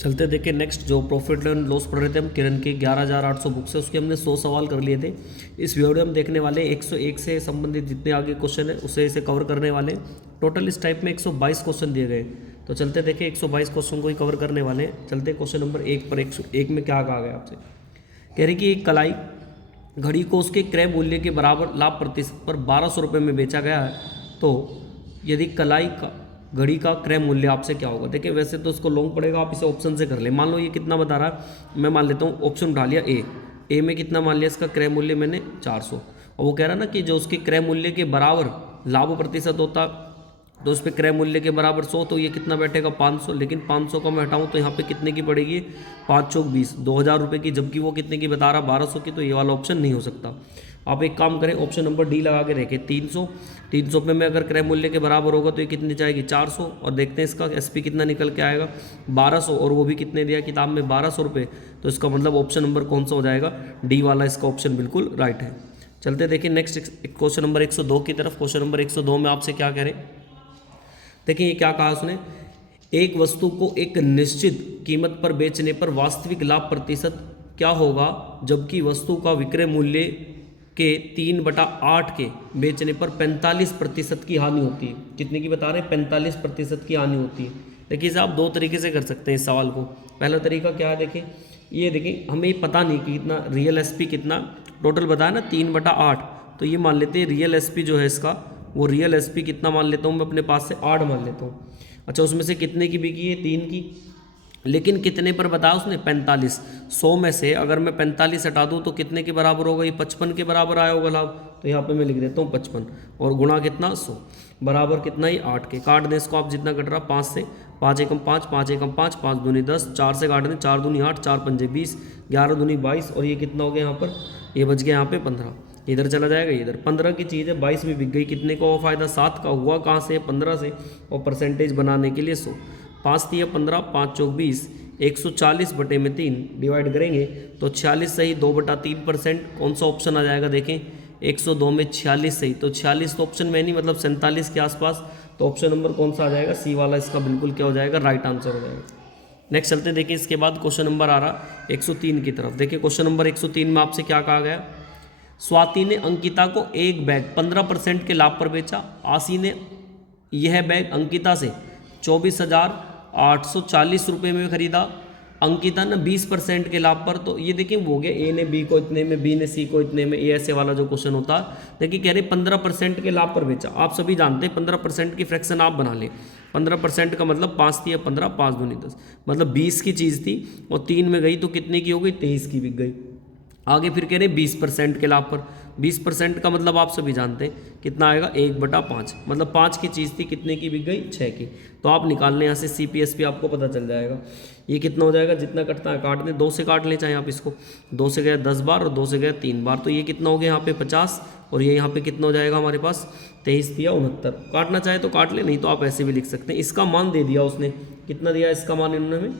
चलते देखें नेक्स्ट जो प्रॉफिट एंड लॉस पढ़ रहे थे हम किरण के 11,800 बुक से, उसके हमने 100 सवाल कर लिए थे। इस वीडियो में हम देखने वाले 101 से संबंधित जितने आगे क्वेश्चन है उसे इसे कवर करने वाले। टोटल इस टाइप में 122 क्वेश्चन दिए गए, तो चलते देखें 122 क्वेश्चन को ही कवर करने वाले हैं। चलते क्वेश्चन नंबर 1 पर। 101 में क्या कहा गया आपसे, कह रहे कि एक कलाई घड़ी को उसके क्रय मूल्य के बराबर लाभ प्रतिशत पर 1200 रुपये में बेचा गया है, तो यदि कलाई का घड़ी का क्रय मूल्य आपसे क्या होगा। देखिए वैसे तो इसको लॉन्ग पड़ेगा, आप इसे ऑप्शन से कर ले। मान लो ये कितना बता रहा है, मैं मान लेता हूँ ऑप्शन उठा लिया ए में कितना मान लिया इसका क्रय मूल्य मैंने 400, और वो कह रहा है ना कि जो उसके क्रय मूल्य के बराबर लाभ प्रतिशत होता तो उस पर क्रय मूल्य के बराबर 100, तो ये कितना बैठेगा 500। लेकिन 500 का मैं हटाऊँ तो यहाँ पे कितने की पड़ेगी, 5 चौक 20, 2000 रुपये की, जबकि वो कितने की बता रहा 1200 की, तो ये वाला ऑप्शन नहीं हो सकता। आप एक काम करें, ऑप्शन नंबर डी लगा के रखें 300 पे में अगर क्रय मूल्य के बराबर होगा तो ये कितनी जाएगी 400, और देखते हैं इसका एसपी कितना निकल के आएगा 1200, और वो भी कितने दिया किताब में 1200 रुपये, तो इसका मतलब ऑप्शन नंबर कौन सा हो जाएगा, डी वाला इसका ऑप्शन बिल्कुल राइट है। चलते देखिए नेक्स्ट क्वेश्चन नंबर 102 की तरफ। क्वेश्चन नंबर 102 में आपसे क्या कह रहे हैं, देखिए ये क्या कहा उसने, एक वस्तु को एक निश्चित कीमत पर बेचने पर वास्तविक लाभ प्रतिशत क्या होगा जबकि वस्तु का विक्रय मूल्य के 3/8 के बेचने पर 45% की हानि होती है। कितने की बता रहे हैं, 45% की हानि होती है। देखिए आप दो तरीके से कर सकते हैं इस सवाल को। पहला तरीका क्या है, देखिए ये देखिए हमें पता नहीं कि कितना रियल एसपी कितना टोटल बताया ना 3/8, तो ये मान लेते हैं रियल एसपी जो है इसका, वो रियल एसपी कितना मान लेता हूँ मैं अपने पास से 8 मान लेता हूँ। अच्छा उसमें से कितने की बिकी है, 3 की, लेकिन कितने पर बताया उसने 45। 100 में से अगर मैं 45 हटा दूँ तो कितने के बराबर होगा, ये 55 के बराबर आया होगा लाभ, तो यहाँ पे मैं लिख देता हूँ 55, और गुणा कितना 100 बराबर कितना ही 8 के। काट दें इसको आप जितना कट रहा 5 से, 5 एकम 5, 5 एकम 5, 5 दूनी 10, 4 से काट दें 4 दूनी 8, 4 पंजे 20, 11 दूनी 22, और ये कितना हो गया यहाँ पर, ये बच गया यहाँ पे 15, इधर चला जाएगा इधर। 15 की चीज़ है 22 में बिक गई, कितने का हुआ फायदा, 7 का हुआ, कहाँ से 15 से, और परसेंटेज बनाने के लिए 100, 5 दिया 15, 5 चौक 20, 140 बटे में 3 डिवाइड करेंगे तो 46 सही, 2/3%। कौन सा ऑप्शन आ जाएगा, देखें 102 में 46 सही, तो 46 तो ऑप्शन में नहीं, मतलब 47 के आसपास, तो ऑप्शन नंबर कौन सा आ जाएगा, सी वाला इसका बिल्कुल क्या हो जाएगा, राइट आंसर हो जाएगा। नेक्स्ट चलते देखिए, इसके बाद क्वेश्चन नंबर आ रहा 103 की तरफ। देखिए क्वेश्चन नंबर 103 में आपसे क्या कहा गया, स्वाति ने अंकिता को एक बैग 15% के लाभ पर बेचा। आशी ने यह बैग अंकिता से 24,840 रुपये में खरीदा। अंकिता ने 20% के लाभ पर, तो ये देखिए वो हो गया, ए ने बी को इतने में, बी ने सी को इतने में, ये ऐसे वाला जो क्वेश्चन होता है। देखिए कह रहे 15% के लाभ पर बेचा। आप सभी जानते हैं 15% की फ्रैक्शन आप बना लें, 15% का मतलब 5 थी या 15, 5 दूनी 10, मतलब 20 की चीज़ थी और 3 में गई तो कितने की हो गई, 23 की बिक गई। आगे फिर कह रहे 20% के लाभ पर, 20% का मतलब आप सभी जानते हैं कितना आएगा, 1/5, मतलब 5 की चीज़ थी, कितने की बिक गई, 6 की। तो आप निकाल लें यहाँ से CPSP, आपको पता चल जाएगा ये कितना हो जाएगा, जितना कटता है काट दें, 2 से काट लें चाहे आप इसको, 2 से गया 10 बार और 2 से गया 3 बार, तो ये कितना हो गया यहाँ पे 50, और ये यहाँ पे कितना हो जाएगा हमारे पास 23 दिया 69। काटना चाहे तो काट ले, नहीं तो आप ऐसे भी लिख सकते हैं। इसका मान दे दिया उसने, कितना दिया इसका मान इन्होंने में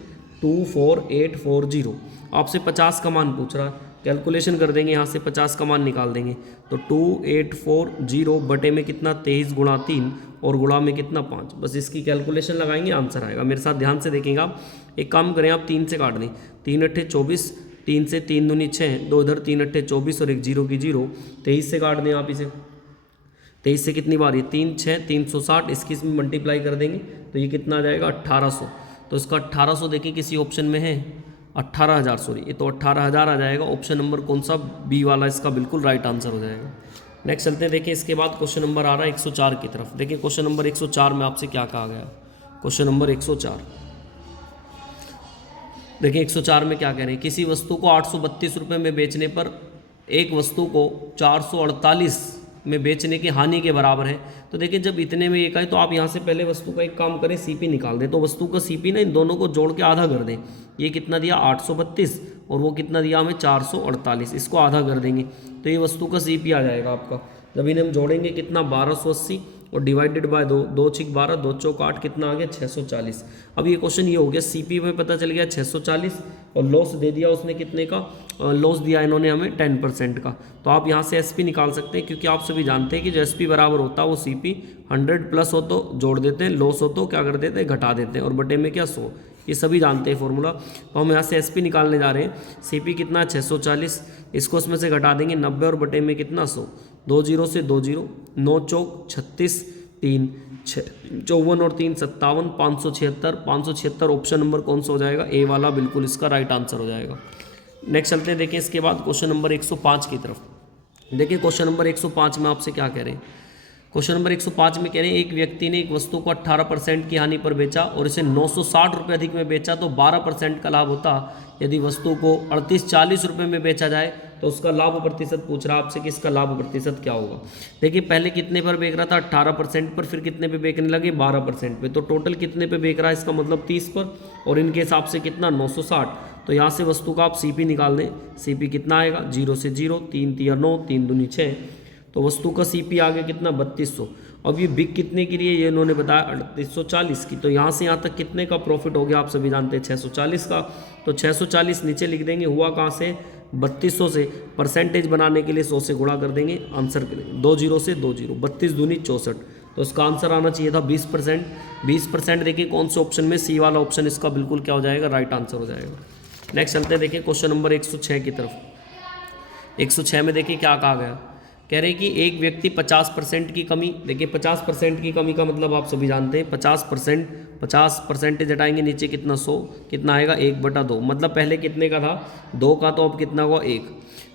24840, आपसे 50 का मान पूछ रहा है, कैलकुलेशन कर देंगे यहाँ से 50 का मान निकाल देंगे, तो 2840 बटे में कितना 23 गुणा 3 और गुणा में कितना 5, बस इसकी कैलकुलेशन लगाएंगे आंसर आएगा। मेरे साथ ध्यान से देखेंगे आप, एक काम करें आप 3 से काट दें, 3 अट्ठे 24, 3 से 3 दूनी 6, 2 इधर 3 अट्ठे 24 और एक 0 की 0, 23 से काट दें आप इसे, 23 से कितनी बार, ये 3 6 360, इसकी इसमें मल्टीप्लाई कर देंगे तो ये कितना आ जाएगा 1800, तो इसका 1800 देखिए किसी ऑप्शन में है 18,000, सॉरी ये तो 18,000 आ जाएगा। ऑप्शन नंबर कौन सा, बी वाला इसका बिल्कुल राइट आंसर हो जाएगा। नेक्स्ट चलते हैं, देखिए इसके बाद क्वेश्चन नंबर आ रहा है 104 की तरफ। देखिए क्वेश्चन नंबर 104 में आपसे क्या कहा गया, क्वेश्चन नंबर 104, देखिए 104 में क्या कह रहे हैं, किसी वस्तु को 832 रुपये में बेचने पर एक वस्तु को 448 में बेचने की हानि के बराबर है। तो देखिए जब इतने में एक आए तो आप यहाँ से पहले वस्तु का एक काम करें, CP निकाल दें, तो वस्तु का CP ना इन दोनों को जोड़ के आधा कर दें। ये कितना दिया 832 और वो कितना दिया हमें 448, इसको आधा कर देंगे तो ये वस्तु का CP आ जाएगा आपका। जब इन्हें हम जोड़ेंगे कितना 1280 और डिवाइडेड बाय 2, 2 छिक 12, 2 चौक 8, कितना आ गया 640। अब ये क्वेश्चन ये हो गया, CP में पता चल गया 640 और लॉस दे दिया उसने कितने का, लॉस दिया इन्होंने हमें 10% का। तो आप यहाँ से SP निकाल सकते हैं, क्योंकि आप सभी जानते हैं कि जो SP बराबर होता है वो CP 100 प्लस हो तो जोड़ देते हैं, लॉस हो तो क्या कर देते हैं घटा देते हैं, और बटे में क्या 100, ये सभी जानते हैं फॉर्मूला। तो हम यहाँ से एसपी निकालने जा रहे हैं। सीपी कितना 640, इसको उसमें से घटा देंगे 90 और बटे में कितना 100, 2 जीरो से 2 जीरो, 9 चौक 36, 3 54 और 3 57, 576, 576 ऑप्शन नंबर कौन सा हो जाएगा, ए वाला बिल्कुल इसका राइट आंसर हो जाएगा। नेक्स्ट चलते हैं, देखें इसके बाद क्वेश्चन नंबर 105 की तरफ। देखिए क्वेश्चन नंबर 105 में आपसे क्या कह रहे हैं। क्वेश्चन नंबर 105 में कह रहे हैं एक व्यक्ति ने एक वस्तु को 18% की हानि पर बेचा और इसे 960 रुपये अधिक में बेचा तो 12% का लाभ होता। यदि वस्तु को 3840 रुपये में बेचा जाए तो उसका लाभ प्रतिशत पूछ रहा आपसे कि इसका लाभ प्रतिशत क्या होगा। देखिए पहले कितने पर बेच रहा था, 18% पर, फिर कितने पे बेचने लगे, 12% पे, तो टोटल कितने पे बेच रहा है, इसका मतलब 30 पर, और इनके हिसाब से कितना 960। तो यहाँ से वस्तु का आप सीपी निकाल दें। सीपी कितना आएगा, 0 से 0, 3 तिया 9, 3 दूनी 6, तो वस्तु का सीपी आ गया कितना 3200। अब ये बिक कितने की लिए, ये इन्होंने बताया 3840 की, तो यहाँ से यहाँ तक कितने का प्रॉफिट हो गया आप सभी जानते हैं 640 का। तो 640 नीचे लिख देंगे, हुआ कहाँ से 3200 से, परसेंटेज बनाने के लिए 100 से गुणा कर देंगे, आंसर करेंगे 2 जीरो से 2 जीरो, 32 दूनी 64, तो इसका आंसर आना चाहिए था 20%। 20% देखिए कौन से ऑप्शन में, सी वाला ऑप्शन इसका बिल्कुल क्या हो जाएगा, राइट आंसर हो जाएगा। नेक्स्ट चलते हैं, देखिए क्वेश्चन नंबर 106 की तरफ। 106 में देखिए क्या कहा गया, कह रहे हैं कि एक व्यक्ति 50% की कमी, देखिए 50% की कमी का मतलब आप सभी जानते हैं 50% हटाएंगे नीचे कितना 100, कितना आएगा 1/2, मतलब पहले कितने का था 2 का, तो अब कितना हुआ 1।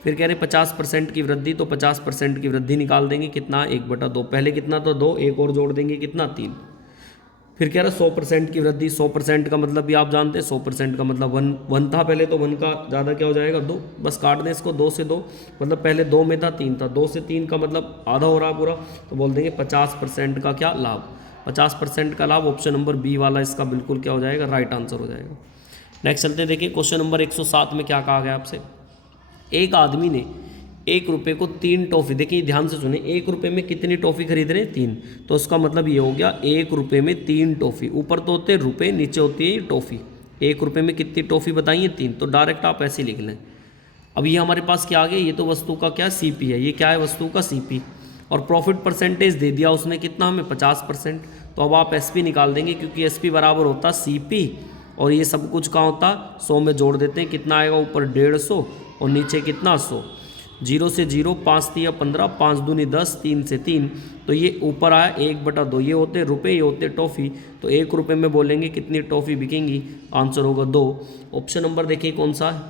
फिर कह रहे 50% की वृद्धि, तो 50% की वृद्धि निकाल देंगे, कितना 1/2, पहले कितना तो 2, एक और जोड़ देंगे कितना 3। फिर कह रहा है 100% की वृद्धि, 100% का मतलब भी आप जानते हैं 100% का मतलब 1 था पहले, तो 1 का ज़्यादा क्या हो जाएगा 2, बस काट दें इसको 2 से 2, मतलब पहले 2 में था 3 था, 2 से 3 का मतलब आधा हो रहा पूरा, तो बोल देंगे 50% का क्या लाभ, 50% का लाभ, ऑप्शन नंबर बी वाला इसका बिल्कुल क्या हो जाएगा, राइट आंसर हो जाएगा। नेक्स्ट चलते देखिए क्वेश्चन नंबर 107 में क्या कहा गया आपसे। एक आदमी ने 1 रुपये को 3 टॉफ़ी, देखिए ध्यान से सुने, 1 रुपये में कितनी टॉफ़ी खरीद रहे हैं 3, तो इसका मतलब ये हो गया 1 रुपये में 3 टॉफ़ी, ऊपर तो होते हैं रुपये, नीचे होती है टॉफ़ी। 1 रुपये में कितनी टॉफ़ी बताइए 3, तो डायरेक्ट आप ऐसे लिख लें। अब ये हमारे पास क्या आ गया, ये तो वस्तु का क्या सीपी है, ये क्या है वस्तु का सीपी, और प्रॉफिट परसेंटेज दे दिया उसने कितना हमें 50%, तो अब आप एसपी निकाल देंगे, क्योंकि एसपी बराबर होता सीपी, और ये सब कुछ कहाँ होता 100 में जोड़ देते हैं, कितना आएगा ऊपर 150 और नीचे कितना 100, 0 से 0, 5 तिया 15, 5 दूनी 10, 3 से 3, तो ये ऊपर आया 1/2, ये होते रुपये, ये होते टॉफ़ी, तो 1 रुपये में बोलेंगे कितनी टॉफ़ी बिकेंगी, आंसर होगा 2। ऑप्शन नंबर देखिए कौन सा है,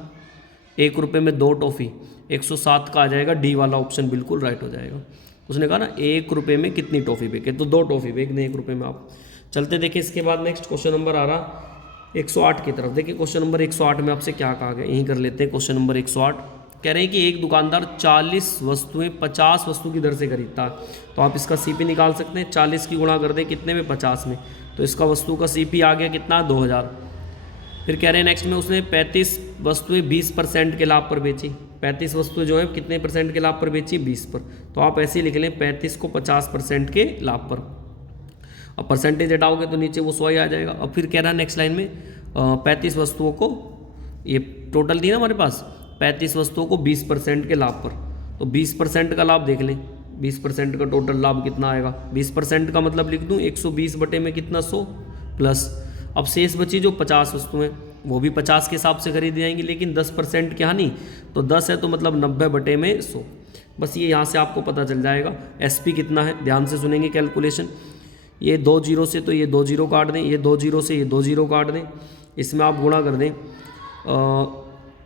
1 रुपये में 2 टॉफ़ी, 107 का आ जाएगा, डी वाला ऑप्शन बिल्कुल राइट हो जाएगा। उसने कहा ना 1 रुपये में कितनी टॉफ़ी बिके, तो 2 टॉफ़ी बिक दें 1 रुपये में आप। चलते देखिए इसके बाद नेक्स्ट क्वेश्चन नंबर आ रहा 108 की तरफ। देखिए क्वेश्चन नंबर 108 में आपसे क्या कहा गया, यहीं कर लेते हैं। क्वेश्चन नंबर 108 कह रहे हैं कि एक दुकानदार 40 वस्तुएं 50 वस्तु की दर से खरीदता है, तो आप इसका सीपी निकाल सकते हैं। 40 की गुणा कर दें कितने में 50 में, तो इसका वस्तु का सीपी आ गया कितना 2000। फिर कह रहे हैं नेक्स्ट में उसने 35 वस्तुएं 20% के लाभ पर बेची। 35 वस्तुएं जो है कितने परसेंट के लाभ पर बेची 20 पर, तो आप ऐसे ही लिख लें 35 को 50% के लाभ पर। अब परसेंटेज हटाओगे तो नीचे वो 100 ही आ जाएगा। अब फिर कह रहा है नेक्स्ट लाइन में 35 वस्तुओं को, ये टोटल थी ना हमारे पास 35 वस्तुओं को 20% के लाभ पर, तो 20% का लाभ देख लें, 20% का टोटल लाभ कितना आएगा। 20% का मतलब लिख दूं 120 बटे में कितना 100 प्लस, अब शेष बची जो 50 वस्तुएं वो भी 50 के हिसाब से खरीदी जाएंगी, लेकिन 10% की हानि, तो 10 है तो मतलब 90 बटे में 100। बस ये यहाँ से आपको पता चल जाएगा। एसपी कितना है, ध्यान से सुनेंगे कैलकुलेशन। ये 2 जीरो से तो ये 2 जीरो काट दें, ये 2 जीरो से ये 2 जीरो काट दें, इसमें आप गुणा कर दें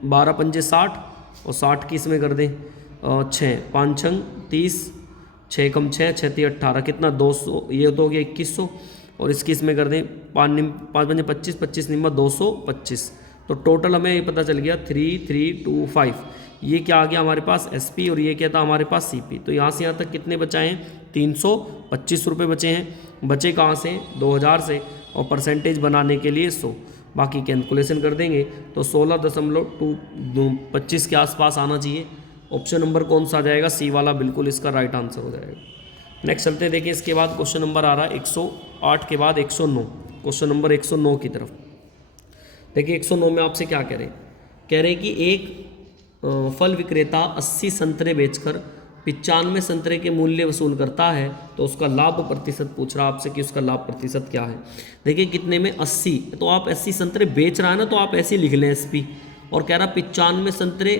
12 पंजे 60 और 60 की इसमें कर दें 6, 5 छंग 30, 6 कम 6, 6 3 18, कितना 200, ये तो हो गया 2100, और इसकी इसमें कर दें 5 पंजे 25, 25 निम्बा 225, तो टोटल हमें ये पता चल गया 3325। ये क्या आ गया हमारे पास एसपी, और ये क्या था हमारे पास सीपी। तो यहाँ से यहाँ तक कितने बचाए हैं 325 रुपये बचे हैं। बचे कहाँ से 2000 से, और परसेंटेज बनाने के लिए 100, बाकी कैलकुलेशन कर देंगे तो 16.25 के आसपास आना चाहिए। ऑप्शन नंबर कौन सा आ जाएगा, सी वाला बिल्कुल इसका राइट आंसर हो जाएगा। नेक्स्ट चलते देखिए इसके बाद क्वेश्चन नंबर आ रहा है 108 के बाद 109, क्वेश्चन नंबर 109 की तरफ। देखिए 109 में आपसे क्या कह रहे हैं, कह रहे हैं कि एक फल विक्रेता 80 संतरे बेचकर 95 संतरे के मूल्य वसूल करता है तो उसका लाभ प्रतिशत पूछ रहा आपसे कि उसका लाभ प्रतिशत क्या है। देखिए कितने में 80, तो आप 80 संतरे बेच रहा है ना, तो आप ऐसे लिख लें SP, और कह रहा 95 संतरे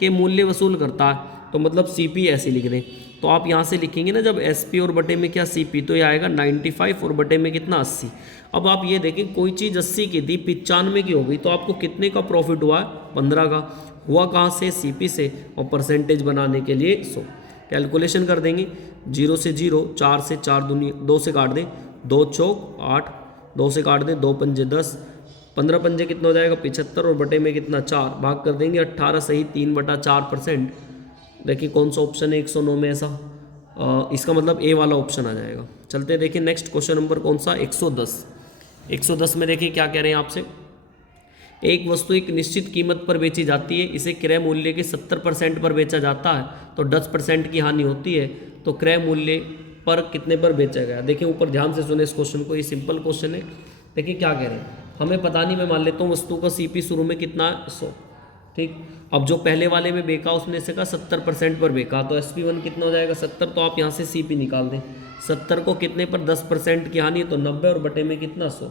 के मूल्य वसूल करता है तो मतलब CP ऐसे लिख दें। तो आप यहाँ से लिखेंगे ना जब SP और बटे में क्या CP, तो ये आएगा 95 और बटे में कितना 80। अब आप ये देखें कोई चीज़ 80 की थी 95 की हो गई, तो आपको कितने का प्रॉफिट हुआ है, 15 का। हुआ कहाँ से, CP से, और परसेंटेज बनाने के लिए 100। कैलकुलेशन कर देंगे, 0 से 0, 4 से 4 दूनी 2 से काट दें, 2 चौक 8, 2 से काट दें, 2 पंजे 10, 15 पंजे कितना हो जाएगा 75, और बटे में कितना 4, भाग कर देंगे 18 सही 3/4%। देखिए कौन सा ऑप्शन है 109 में ऐसा, इसका मतलब A वाला ऑप्शन आ जाएगा। चलते देखिए नेक्स्ट क्वेश्चन नंबर कौन सा, 110। 110 में देखिए क्या कह रहे हैं आपसे, एक वस्तु एक निश्चित कीमत पर बेची जाती है, इसे क्रय मूल्य के 70% पर बेचा जाता है तो 10% की हानि होती है, तो क्रय मूल्य पर कितने पर बेचा गया। देखिए ऊपर ध्यान से सुने इस क्वेश्चन को, ये सिंपल क्वेश्चन है। देखिए क्या कह रहे हैं, हमें पता नहीं, मैं मान लेता हूँ वस्तु का CP शुरू में कितना है 100, ठीक। अब जो पहले वाले में बेचा उसने से कहा 70% पर बेचा, तो SP1 कितना हो जाएगा 70, तो आप यहाँ से CP निकाल दें। 70 को कितने पर 10% की हानि, तो 90, और बटे में कितना 100,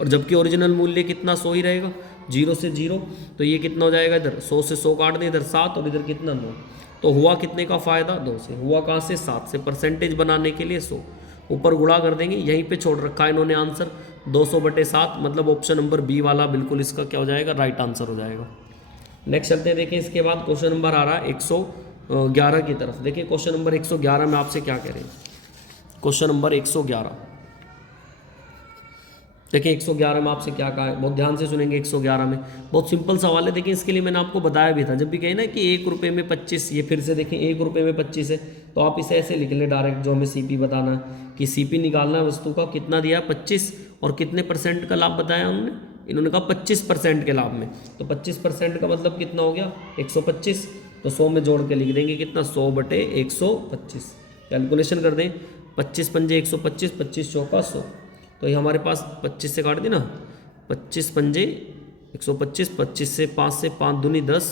और जबकि ओरिजिनल मूल्य कितना 100 ही रहेगा, 0 से 0, तो ये कितना हो जाएगा, इधर 100 से 100 काट दें, इधर 7 और इधर कितना 9, तो हुआ कितने का फ़ायदा 2 से, हुआ कहाँ से 7 से, परसेंटेज बनाने के लिए 100, ऊपर गुणा कर देंगे, यहीं पे छोड़ रखा है इन्होंने आंसर 200/7, मतलब ऑप्शन नंबर B वाला बिल्कुल इसका क्या हो जाएगा, राइट आंसर हो जाएगा। नेक्स्ट चलते हैं, देखिए इसके बाद क्वेश्चन नंबर आ रहा है 111 की तरफ। देखिए क्वेश्चन नंबर 111 में आपसे क्या कह रहे हैं, क्वेश्चन नंबर 111, देखिए 111 में आपसे क्या कहा है, बहुत ध्यान से सुनेंगे। 111 में बहुत सिंपल सवाल है। देखिए इसके लिए मैंने आपको बताया भी था, जब भी कहे ना कि 1 रुपये में 25, ये फिर से देखें 1 रुपये में 25 है, तो आप इसे ऐसे लिख लें डायरेक्ट, जो हमें CP बताना है कि CP निकालना है वस्तु का, कितना दिया 25, और कितने % का लाभ बताया उन्होंने, इन्होंने कहा 25% के लाभ में, तो 25% का मतलब कितना हो गया 125, तो 100 में जोड़ के लिख देंगे कितना 100/125। कैलकुलेशन कर दें, 25 पंजे 125, 25 चौका 100, तो ये हमारे पास 25 से काट दी ना, 25 पंजे 125, 25 से 5 से 5 दूनी 10,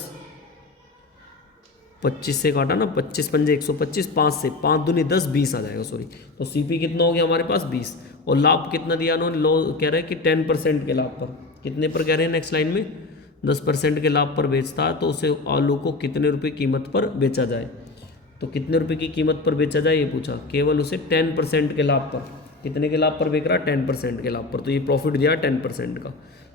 25 से काटा ना, 25 पंजे 125, 5 से 5 दूनी 10, 20 आ जाएगा, सॉरी। तो CP कितना हो गया हमारे पास 20, और लाभ कितना दिया उन्होंने, लो कह रहे हैं कि 10% के लाभ पर, कितने पर कह रहे हैं नेक्स्ट लाइन में, 10% के लाभ पर बेचता है, तो उसे आलू को कितने रुपये कीमत पर बेचा जाए, तो कितने रुपये की कीमत पर बेचा जाए ये पूछा, केवल उसे 10% के लाभ पर, कितने के लाभ पर बेच रहा है 10% के लाभ पर, तो ये प्रॉफिट दिया 10% का,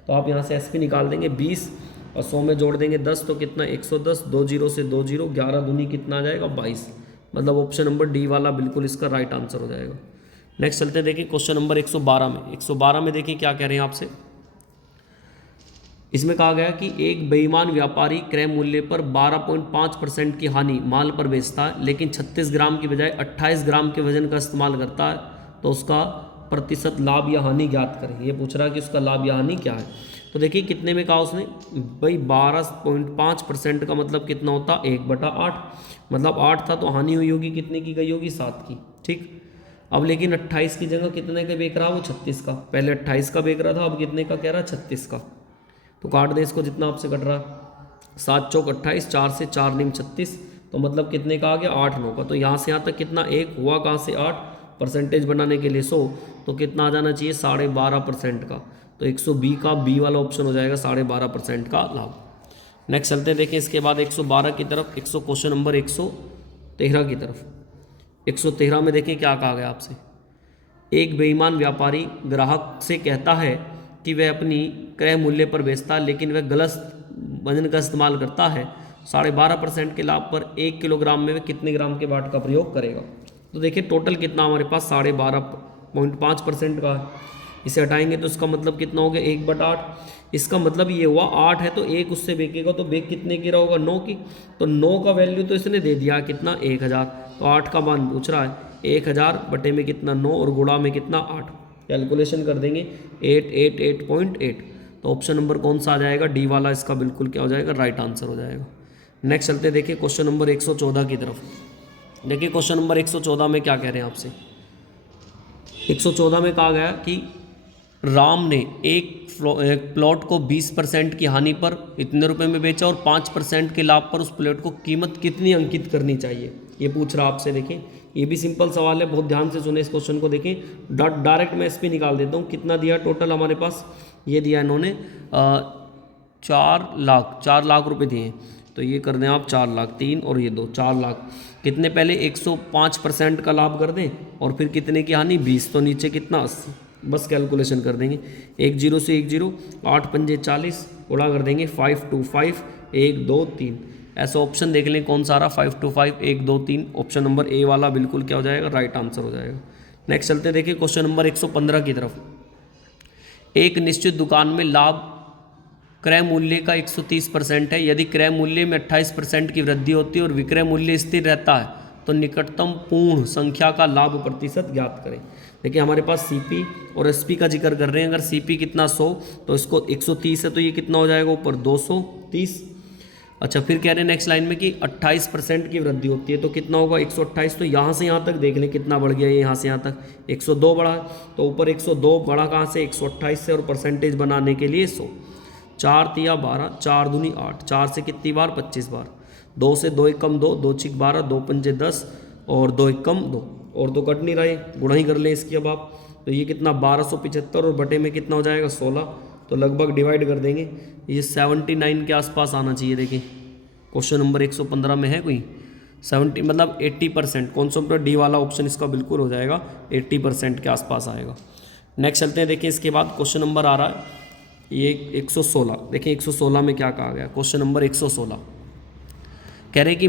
तो आप यहाँ से SP निकाल देंगे 20 और 100 में जोड़ देंगे 10, तो कितना 110, 2 0 से 2 0, 11 दूनी कितना आ जाएगा 22, मतलब ऑप्शन नंबर D वाला बिल्कुल इसका राइट आंसर हो जाएगा। नेक्स्ट चलते हैं, देखिए क्वेश्चन नंबर 112 में। 112 में देखिए क्या कह रहे हैं आपसे, इसमें कहा गया कि एक बेईमान व्यापारी क्रय मूल्य पर 12.5% की हानि माल पर बेचता है, लेकिन 36 ग्राम की बजाय 28 ग्राम के वजन का इस्तेमाल करता है, तो उसका प्रतिशत लाभ या हानि ज्ञात करें। ये पूछ रहा है कि उसका लाभ या हानि क्या है। तो देखिए कितने में कहा उसने भाई, 12.5% का मतलब कितना होता 1/8, मतलब 8 था तो हानि हुई होगी कितने की गई होगी 7 की, ठीक। अब लेकिन 28 की जगह कितने का बेच रहा वो 36 का, पहले 28 का बेच रहा था, अब कितने का कह रहा 36 का, तो काट दें इसको जितना आपसे कट रहा, 7 चौक 28, 4 से 4 नीम 36, तो मतलब कितने का आ गया 8 9 का, तो यहाँ से यहाँ तक कितना 1 हुआ कहाँ से 8, परसेंटेज बनाने के लिए 100, तो कितना आ जाना चाहिए 12.5% का, तो 120 का B वाला ऑप्शन हो जाएगा 12.5% का लाभ। नेक्स्ट चलते हैं, देखिए इसके बाद 112 की तरफ, क्वेश्चन नंबर 113 की तरफ। 113 में देखिए क्या कहा गया आपसे, एक बेईमान व्यापारी ग्राहक से कहता है कि वह अपनी क्रय मूल्य पर बेचता है, लेकिन वह गलत वजन का इस्तेमाल करता है, 12.5% के लाभ पर 1 किलोग्राम में वह कितने ग्राम के बाट का प्रयोग करेगा। तो देखिए टोटल कितना हमारे पास 12.5% का है, इसे हटाएंगे तो इसका मतलब कितना हो गया 1/8, इसका मतलब ये हुआ 8 है तो 1 उससे बेचेगा, तो बेच कितने की होगा 9 की, तो 9 का वैल्यू तो इसने दे दिया कितना 1000, तो 8 का मान पूछ रहा है, 1000 बटे में कितना 9 और गुणा में कितना 8, कैलकुलेशन कर देंगे 888.8, तो ऑप्शन नंबर कौन सा आ जाएगा D वाला, इसका बिल्कुल क्या हो जाएगा राइट आंसर हो जाएगा। नेक्स्ट चलते देखिए क्वेश्चन नंबर 114 की तरफ। देखिए क्वेश्चन नंबर 114 में क्या कह रहे हैं आपसे, 114 में कहा गया कि राम ने एक प्लॉट को 20% की हानि पर इतने रुपए में बेचा और 5% के लाभ पर उस प्लॉट को कीमत कितनी अंकित करनी चाहिए। ये पूछ रहा आपसे, देखें ये भी सिंपल सवाल है, बहुत ध्यान से सुने इस क्वेश्चन को। देखें डायरेक्ट मैं एसपी निकाल देता हूँ। कितना दिया टोटल हमारे पास, ये दिया इन्होंने 4 लाख रुपए दिए हैं। तो ये कर दें आप 4 लाख, 3 और ये 2, 4 लाख। कितने पहले 105% का लाभ कर दें और फिर कितने की हानि 20, तो नीचे कितना 80। बस कैलकुलेशन कर देंगे, 1 0 से 1 0, 8 पंजे 40, उड़ा कर देंगे 5 2 5 1 2 3। ऐसा ऑप्शन देख लें कौन सा रहा, 5 2 5 1 2 3। ऑप्शन नंबर ए वाला बिल्कुल क्या हो जाएगा, राइट आंसर हो जाएगा। नेक्स्ट चलते देखिए क्वेश्चन नंबर 115 की तरफ। एक निश्चित दुकान में लाभ क्रय मूल्य का 130% है। यदि क्रय मूल्य में 28% की वृद्धि होती है और विक्रय मूल्य स्थिर रहता है तो निकटतम पूर्ण संख्या का लाभ प्रतिशत ज्ञात करें। देखिए हमारे पास सीपी और एसपी का जिक्र कर रहे हैं। अगर सीपी कितना 100 तो इसको 130 है, तो ये कितना हो जाएगा ऊपर 230। अच्छा फिर कह रहे हैं नेक्स्ट लाइन में कि 28% की वृद्धि होती है, तो कितना होगा 128। तो यहाँ से यहाँ तक देख लें कितना बढ़ गया है, यहाँ से यहाँ तक 102 बढ़ा, तो ऊपर 102 बढ़ा कहाँ से 128 से, और परसेंटेज बनाने के लिए 100। 4 तिया 12, 4 दूनी 8, 4 से कितनी बार 25 बार, 2 से 2 एकम 2, 2 छिक 12, 2 पंजे 10 और 2 एकम 2, और तो कट नहीं रहे, गुणा ही कर लें इसकी अब आप। तो ये कितना 1275 और बटे में कितना हो जाएगा 16, तो लगभग डिवाइड कर देंगे, ये 79 के आसपास आना चाहिए। देखिए क्वेश्चन नंबर 115 में है कोई 70 मतलब 80%, कौन सा डी वाला ऑप्शन इसका बिल्कुल हो जाएगा, 80% के आसपास आएगा। नेक्स्ट चलते हैं, देखिए इसके बाद क्वेश्चन नंबर आ रहा है ये 116। देखिए 116 में क्या कहा गया, क्वेश्चन नंबर 116 कह रहे हैं कि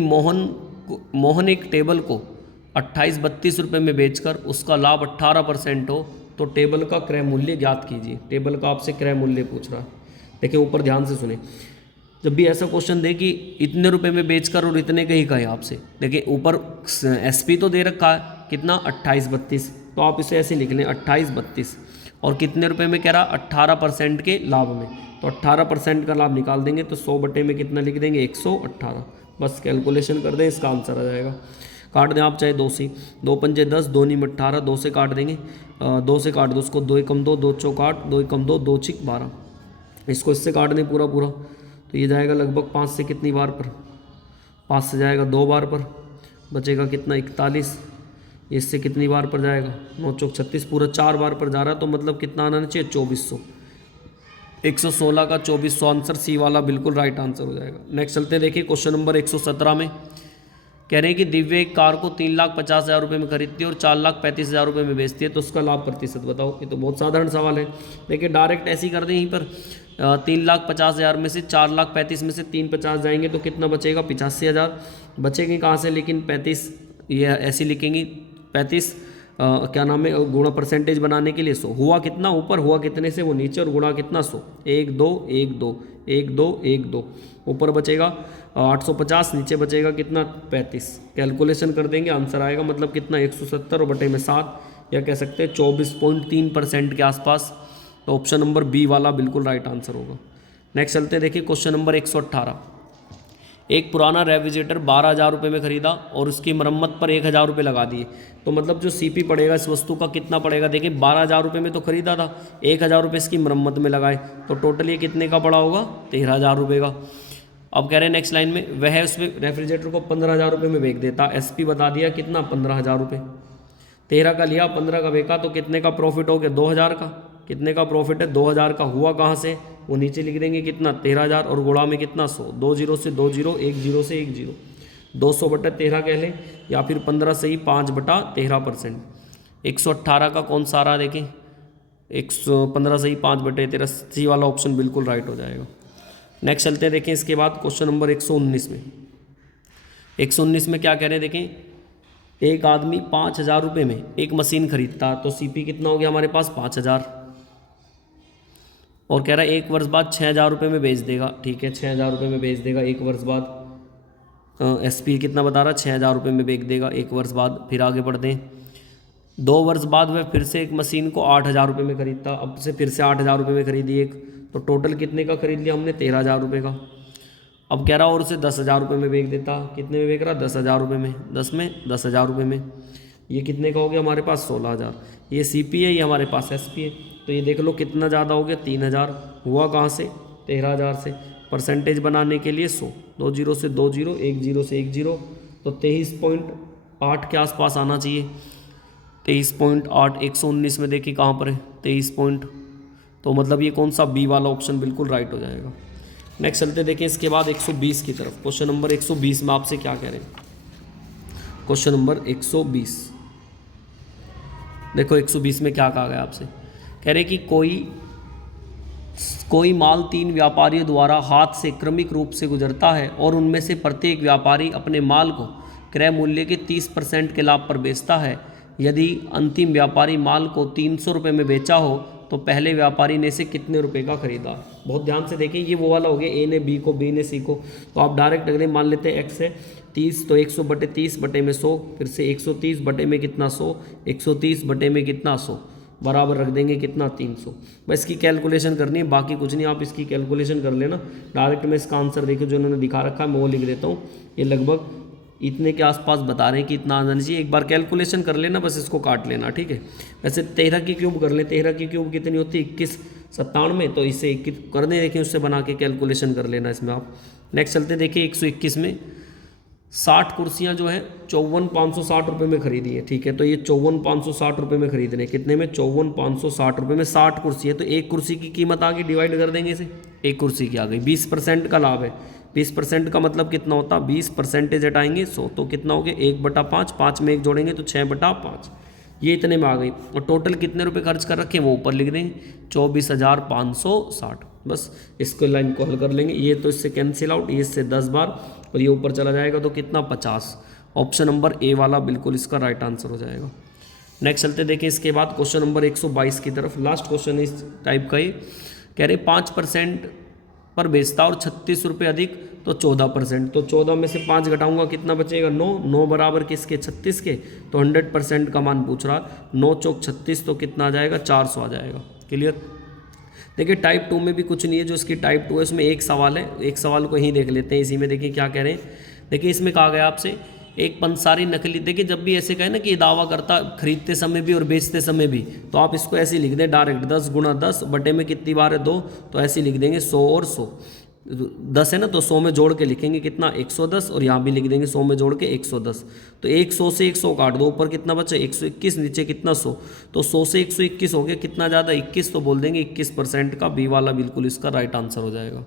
मोहन एक टेबल को 28-32 रुपये में बेचकर उसका लाभ 18% हो तो टेबल का क्रय मूल्य ज्ञात कीजिए। टेबल का आपसे क्रय मूल्य पूछ रहा है। देखिए ऊपर ध्यान से सुने, जब भी ऐसा क्वेश्चन दे कि इतने रुपए में बेचकर और इतने का ही कहे आपसे, देखिए ऊपर एसपी तो दे रखा है कितना 28-32, तो आप इसे ऐसे लिख लें 28-32, और कितने रुपए में कह रहा 18% के लाभ में, तो 18% का लाभ निकाल देंगे तो 100 बटे में कितना लिख देंगे 118। बस कैलकुलेशन कर दें, इसका आंसर आ जाएगा। काट दें आप चाहे 2 से, 2 पंजे 10, 2 नीम 18, 2 से काट देंगे, 2 से काट दो उसको, 2 एकम 2, 2 चौक 8, 2 एकम 2, 2 छिक 12। इसको इससे काट दें पूरा पूरा, तो ये जाएगा लगभग 5 से कितनी बार पर, 5 से जाएगा 2 बार पर, बचेगा कितना 41। इससे कितनी बार पर जाएगा 9 चौक 36, पूरा 4 बार पर जा रहा है, तो मतलब कितना आना चाहिए 2400। 116 का 2400 आंसर सी वाला बिल्कुल राइट आंसर हो जाएगा। नेक्स्ट चलते हैं, देखिए क्वेश्चन नंबर 117 में कह रहे हैं कि दिव्य एक कार को 3,50,000 रुपये में खरीदती है और 4,35,000 रुपये में बेचती है, तो उसका लाभ प्रतिशत बताओ। ये तो बहुत साधारण सवाल है। देखिए डायरेक्ट ऐसे ही कर दें, यहीं पर 3,50,000 में से 4,35,000 में से 350 जाएंगे तो कितना बचेगा 85,000। बचेंगे कहाँ से लेकिन 35, ये ऐसी लिखेंगी 35 क्या नाम है गुणा परसेंटेज बनाने के लिए 100। हुआ कितना ऊपर, हुआ कितने से वो नीचे, और गुणा कितना 100, 1 2 1 2 1 2 1 2, ऊपर बचेगा 850, नीचे बचेगा कितना 35। कैलकुलेशन कर देंगे आंसर आएगा मतलब कितना 170 और बटे में 7, या कह सकते हैं 24.3% के आसपास। तो ऑप्शन नंबर बी वाला बिल्कुल राइट आंसर होगा। नेक्स्ट चलते देखिए क्वेश्चन नंबर 118। एक पुराना रेफ्रिजरेटर 12,000 रुपये में खरीदा और उसकी मरम्मत पर 1,000 रुपये लगा दिए, तो मतलब जो सीपी पड़ेगा इस वस्तु का कितना पड़ेगा। देखिए 12,000 रुपये में तो खरीदा था, 1,000 रुपये इसकी मरम्मत में लगाए, तो टोटल ये कितने का पड़ा होगा 13,000 रुपये का। अब कह रहे हैं नेक्स्ट लाइन में वह उसमें रेफ्रिजरेटर को 15,000 रुपये में बेच देता, एसपी बता दिया कितना 15,000 रुपये, 13 का लिया 15 का बेचा, तो कितने का प्रॉफिट हो गया 2,000 का। कितने का प्रॉफिट है 2,000 का। हुआ कहाँ से, वो नीचे लिख देंगे कितना 13,000 और गुणा में कितना 100, 2 0 से 2 0, 1 0 से 1 0, 200 बटा 13 कह लें, या फिर 15 से ही 5 बटा 13%। 118 का कौन सा रहा देखें, 115 से ही 5 बटे 13, सी वाला ऑप्शन बिल्कुल राइट हो जाएगा। नेक्स्ट चलते हैं, देखें इसके बाद क्वेश्चन नंबर 119 में। 119 में क्या कह रहे हैं देखें, एक आदमी 5,000 रुपये में एक मशीन खरीदता, तो सीपी कितना हो गया हमारे पास 5,000, और कह रहा है 1 वर्ष बाद 6,000 रुपये में बेच देगा। ठीक है 6,000 रुपये में बेच देगा 1 वर्ष बाद। एसपी कितना बता रहा है 6,000 रुपये में बेच देगा 1 वर्ष बाद। फिर आगे बढ़ते हैं, 2 वर्ष बाद वह फिर से एक मशीन को 8,000 रुपये में खरीदता, अब से फिर से 8,000 रुपये में खरीदी एक, तो टोटल कितने का खरीद लिया हमने 13,000 रुपये का। अब कह रहा और उसे 10,000 रुपये में बेच देता, कितने में बेच रहा 10,000 रुपये में, 10 में 10,000 रुपये में, ये कितने का हो गया हमारे पास 16,000। ये सीपी है, ये हमारे पास एसपी है, तो ये देख लो कितना ज़्यादा हो गया 3,000। हुआ कहाँ से 13,000 से। परसेंटेज बनाने के लिए 100, 2 0 से 2 0, 1 0 से 1 0, तो 23.8 के आसपास आना चाहिए। 23.8 119 में देखिए कहाँ पर है 23 पॉइंट, तो मतलब ये कौन सा बी वाला ऑप्शन बिल्कुल राइट हो जाएगा। नेक्स्ट चलते देखिए इसके बाद 120 की तरफ। क्वेश्चन नंबर 120 में आपसे क्या कह रहे हैं। क्वेश्चन नंबर 120 देखो 120 में क्या कहा गया आपसे, कह रहे कि कोई माल 3 व्यापारियों द्वारा हाथ से क्रमिक रूप से गुजरता है और उनमें से प्रत्येक व्यापारी अपने माल को क्रय मूल्य के 30% के लाभ पर बेचता है। यदि अंतिम व्यापारी माल को 300 रुपये में बेचा हो तो पहले व्यापारी ने इसे कितने रुपए का खरीदा। बहुत ध्यान से देखें, ये वो वाला हो गया, ए ने बी को, बी ने सी को, तो आप डायरेक्ट अगर मान लेते हैं एक्स है 30, तो 100 बटे 30 बटे में 100, फिर से 130 बटे में कितना 100, 130 बटे में कितना 100, बराबर रख देंगे कितना 300। बस इसकी कैलकुलेशन करनी है, बाकी कुछ नहीं, आप इसकी कैलकुलेशन कर लेना। डायरेक्ट में इसका आंसर देखो जो उन्होंने दिखा रखा है मैं वो लिख देता हूँ। ये लगभग इतने के आसपास बता रहे हैं कि इतना आना चाहिए, एक बार कैलकुलेशन कर लेना, बस इसको काट लेना, ठीक है। वैसे 13 की क्यूब कर ले, 13 की क्यूब कितनी होती है 21 97, तो इसे 21 कर दें, देखिए उससे बना के कैलकुलेशन कर लेना इसमें आप। नेक्स्ट चलते देखिए 121 में 60 कुर्सियाँ जो है 54,560 रुपये में खरीदी है, ठीक है। तो ये 54,560 रुपये में खरीद रहे हैं, कितने में 54,560 रुपये में 60 कुर्सी है, तो एक कुर्सी की कीमत आ गई, डिवाइड कर देंगे इसे, एक कुर्सी की आ गई। 20% का लाभ है, 20% का मतलब कितना होता, 20% हटाएंगे 100, तो कितना हो गया 1/5, 5 में 1 जोड़ेंगे तो 6/5, ये इतने में आ गई। और टोटल कितने रुपए खर्च कर रखे हैं वो ऊपर लिख देंगे 24,560। बस इसको लाइन को हल कर लेंगे, ये तो इससे कैंसिल आउट, ये इससे 10 बार, और ये ऊपर चला जाएगा तो कितना 50। ऑप्शन नंबर ए वाला बिल्कुल इसका राइट आंसर हो जाएगा। नेक्स्ट चलते देखिए इसके बाद क्वेश्चन नंबर 122 की तरफ। लास्ट क्वेश्चन इस टाइप का ही, कह रहे 5% पर बेचता और 36 रुपये अधिक तो 14%, तो 14 में से 5 घटाऊंगा कितना बचेगा 9, 9 बराबर किसके 36 के, तो 100% का मान पूछ रहा, 9 चौक 36, तो कितना आ जाएगा 400 आ जाएगा। क्लियर। देखिए टाइप 2 में भी कुछ नहीं है, जो इसकी टाइप 2 है उसमें एक सवाल है, एक सवाल को ही देख लेते हैं। इसी में देखिए क्या कह रहे हैं, देखिए इसमें कहा गया आपसे एक पंसारी नकली, देखिए जब भी ऐसे कहे ना कि ये दावा करता खरीदते समय भी और बेचते समय भी, तो आप इसको ऐसे लिख दें डायरेक्ट 10 गुणा 10 बटे में कितनी बार है 2, तो ऐसे लिख देंगे 100 और 100, 10 है ना तो 100 में जोड़ के लिखेंगे कितना 110, और यहाँ भी लिख देंगे 100 में जोड़ के 110, तो 100 से 100 काट दो, ऊपर कितना बचा 121, नीचे कितना 100, तो 100 से 121 हो गया, कितना ज़्यादा 21, तो बोल देंगे 21% का बी वाला बिल्कुल इसका राइट आंसर हो जाएगा।